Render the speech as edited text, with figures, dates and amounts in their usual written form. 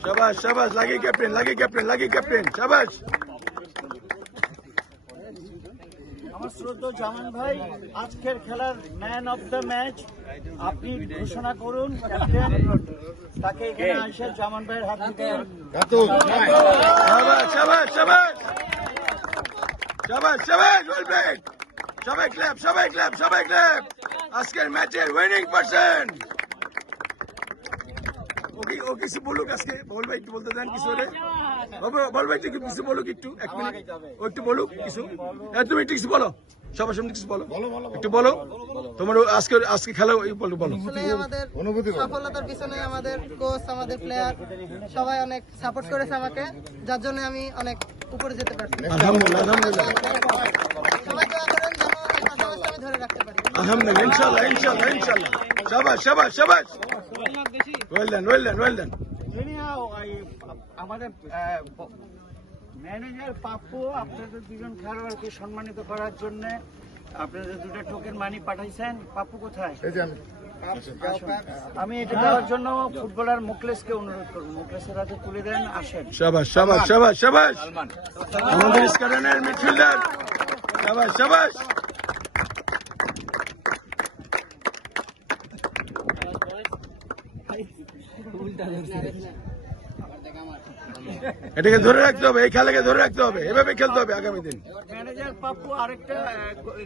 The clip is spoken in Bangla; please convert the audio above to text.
शाबाश शाबाश लागे कैप्टन शाबाश আমার শ্রদ্ধা জামান ভাই আজকের খেলার ম্যান অফ দ্য ম্যাচ আপনি ঘোষণা করুন ক্যাপ্টেন তাকে এখানে এসে জামান ভাইয়ের হাত দিতে शाबाश शाबाश शाबाश शाबाश शाबाश वेल प्लेड সবাই ক্ল্যাপ আজকের ম্যাচের উইনিং পারসন ও কিছু বলুক আজকে বল ভাই একটু বলতে দেন কিছু রে বল ভাই একটু কিছু বলুক একটু 1 মিনিট ও একটু বলুক কিছু তুমি একটু কিছু বলো সবার সামনে কিছু বলো একটু বলো তোমার আজকে খেলা বলো আমাদের সফলতার পিছনে আমাদের কোচ আমাদের প্লেয়ার সবাই অনেক সাপোর্ট করেছে আমাকে যার জন্য আমি অনেক উপরে যেতে পারছি আলহামদুলিল্লাহ সবাই দোয়া করেন যেন এই পারফরম্যান্সটা আমি ধরে রাখতে পারি আলহামদুলিল্লাহ ইনশাআল্লাহ শাবাশ ওয়েল ডান আমাদের ম্যানেজার পাপ্পু আপনাদের দুজন খেলোয়াড়কে সম্মানিত করার জন্য আপনাদের 2টা টোকেন মানি পাঠাইছেন পাপ্পু কোথায় আমি এটা দেওয়ার জন্য ফুটবলার মুকলেশকে অনুরোধ করবো মুকলেশের হাতে তুলে দেন আসেন শাবাশ আমাদের স্কোয়াডের মিডফিল্ডার শাবাশ এটাকে ধরে রাখতে হবে এই খেলাকে ধরে রাখতে হবে এভাবে খেলতে হবে আগামী দিন ম্যানেজার পাপ্পু আরেকটা